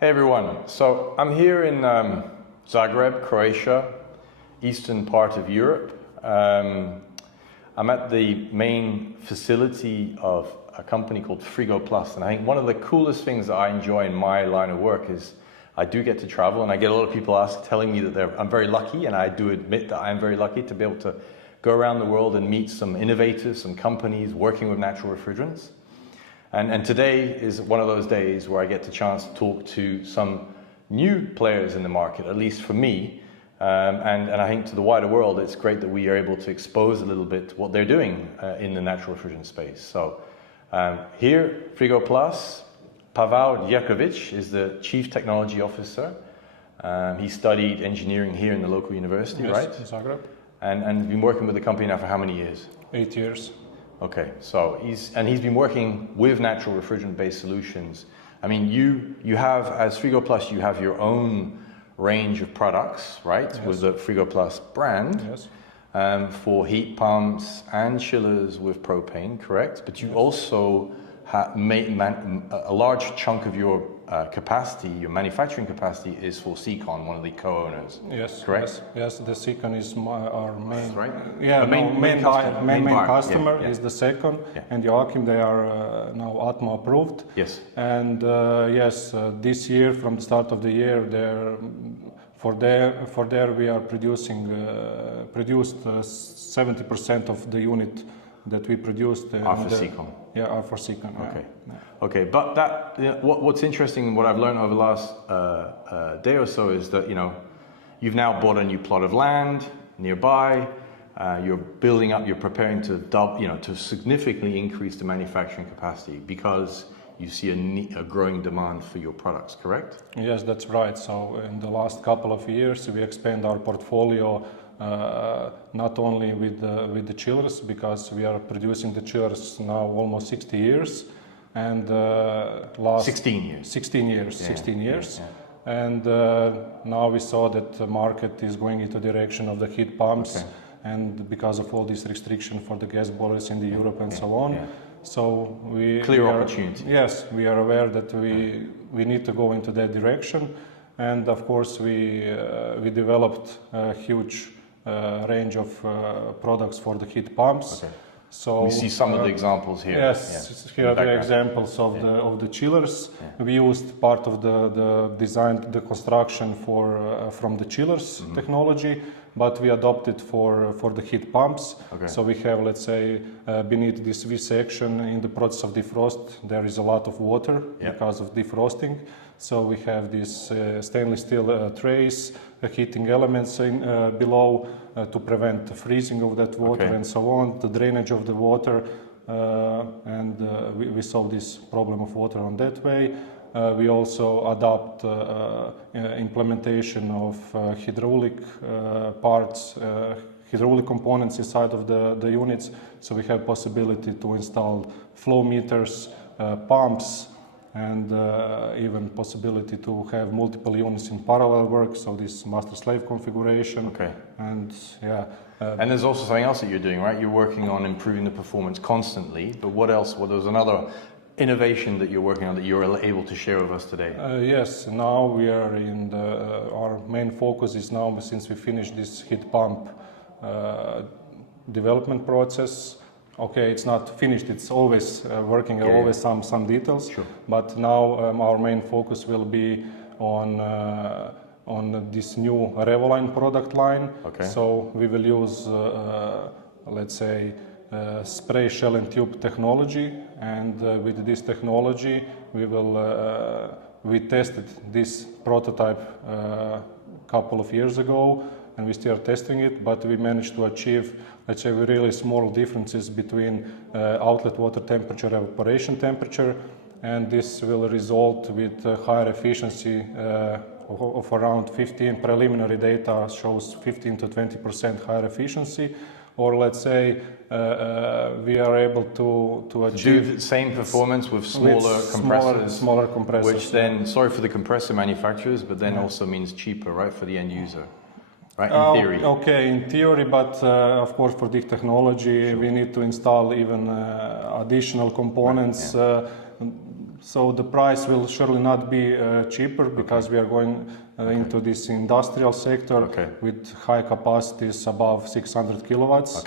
Hey everyone, so I'm here in Zagreb, Croatia, eastern part of Europe. I'm at the main facility of a company called Frigo Plus, and I think one of the coolest things that I enjoy in my line of work is I do get to travel, and I get a lot of people telling me that I'm very lucky, and I do admit that I'm very lucky to be able to go around the world and meet some innovators, some companies working with natural refrigerants. And today is one of those days where I get the chance to talk to some new players in the market, at least for me. And I think to the wider world, it's great that we are able to expose a little bit what they're doing in the natural refrigerant space. So here, Frigo Plus, Pavel Djerkovic is the Chief Technology Officer. He studied engineering here in the local university, yes, right? In Zagreb. And been working with the company now for how many years? 8 years. Okay, so he's been working with natural refrigerant-based solutions. I mean, you have, as Frigo Plus, you have your own range of products, right? Yes. With the Frigo Plus brand. Yes. For heat pumps and chillers with propane, correct? But you Yes. also a large chunk of your capacity, your manufacturing capacity, is for SECON, one of the co-owners. Yes. Correct? Yes. The SECON is our main. That's right. Yeah. Main customer yeah. is the SECON, Yeah. and Joachim. They are now ATMA approved. Yes. And this year, from the start of the year, for there we are produced 70% of the unit that we produced. Are for SECON. Yeah, are for SECON. Okay. Yeah. Okay, but that what's interesting, what I've learned over the last day or so is that you've now bought a new plot of land nearby. You're building up. You're preparing to to significantly increase the manufacturing capacity because you see a growing demand for your products. Correct? Yes, that's right. So in the last couple of years, we expand our portfolio. Not only with the chillers, because we are producing the chillers now almost 60 years, and last 16 years. 16 years, Yeah, 16 years, yeah. And now we saw that the market is going into the direction of the heat pumps, Okay. and because of all this restriction for the gas boilers in the Europe and so on. Yeah. So we Opportunity. Yes, we are aware that we need to go into that direction, and of course we developed a huge range of products for the heat pumps. Okay. So we see some of the examples here. Yes, here are the examples of the chillers. Yeah. We used part of the design, the construction from the chillers technology, but we adopted for the heat pumps. Okay. So we have, let's say, beneath this V section in the process of defrost, there is a lot of water because of defrosting. So we have these stainless steel trays, heating elements below to prevent the freezing of that water and so on, the drainage of the water, and we solve this problem of water on that way. We also adopt implementation of hydraulic parts, hydraulic components inside of the units, so we have possibility to install flow meters, pumps, and even possibility to have multiple units in parallel work, so this master-slave configuration. Okay. And yeah. And there's also something else that you're doing, right? You're working on improving the performance constantly, but what else? Well, there's another innovation that you're working on that you're able to share with us today. Yes, now we are in our main focus is now, since we finished this heat pump development process. Okay, it's not finished, it's always working, always some details. Sure. But now our main focus will be on this new Revoline product line. Okay. So we will use, let's say, spray shell and tube technology, and with this technology we tested this prototype a couple of years ago, and we still are testing it, but we managed to achieve, let's say, really small differences between outlet water temperature and evaporation temperature, and this will result with higher efficiency of around 15. Preliminary data shows 15 to 20% higher efficiency, or let's say we are able to achieve do the same performance with smaller compressors, smaller compressors, which then, sorry for the compressor manufacturers, but then also means cheaper, right, for the end user, right? In theory. Okay, in theory, but of course for this technology we need to install even additional components. So the price will surely not be cheaper because we are going into this industrial sector with high capacities above 600 kilowatts.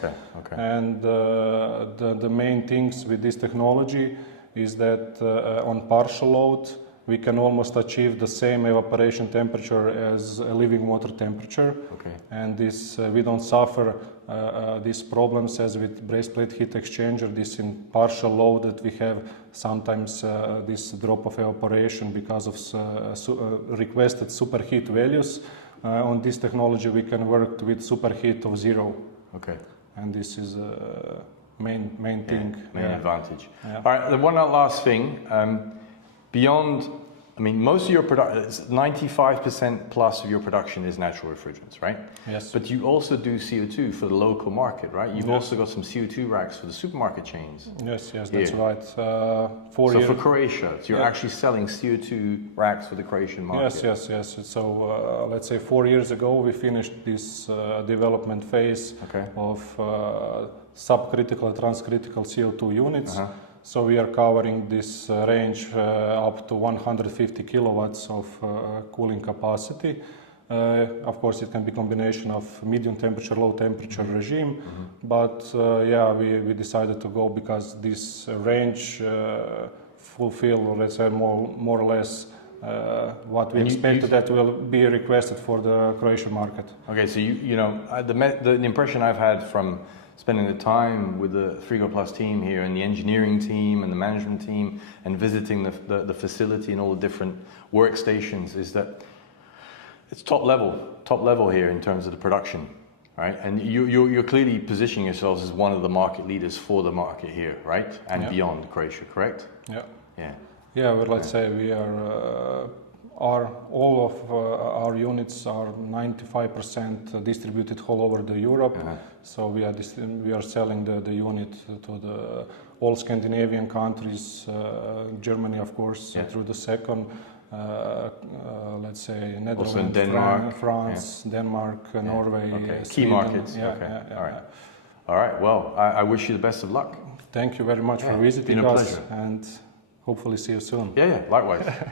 And the main things with this technology is that on partial load we can almost achieve the same evaporation temperature as a living water temperature. And this we don't suffer these problems as with brazed plate heat exchanger. This in partial load that we have sometimes this drop of evaporation because of requested superheat values. On this technology we can work with superheat of 0. And this is main thing. Main advantage. All right, the one last thing. Beyond, I mean, most of your production, 95% plus of your production is natural refrigerants, right? Yes. But you also do CO2 for the local market, right? You've also got some CO2 racks for the supermarket chains. Yes, that's right. So for Croatia, so you're actually selling CO2 racks for the Croatian market. Yes. So let's say 4 years ago we finished this development phase of subcritical and transcritical CO2 units. So we are covering this range up to 150 kilowatts of cooling capacity. Of course, it can be a combination of medium temperature, low temperature regime. But we decided to go because this range fulfill, let's say, more or less what we expected that will be requested for the Croatian market. Okay, so you know the impression I've had from spending the time with the Frigo Plus team here and the engineering team and the management team and visiting the facility and all the different workstations is that it's top level here in terms of the production, right? And you're clearly positioning yourselves as one of the market leaders for the market here, right? And beyond Croatia, correct? Yeah, but let's say we are all of our units are 95% distributed all over the Europe. So we are selling the unit to all Scandinavian countries, Germany of course through the SECON, let's say Netherlands, Denmark, France, Denmark, Norway, key markets. All right. Well, I wish you the best of luck. Thank you very much for visiting us, and hopefully see you soon. Yeah, likewise.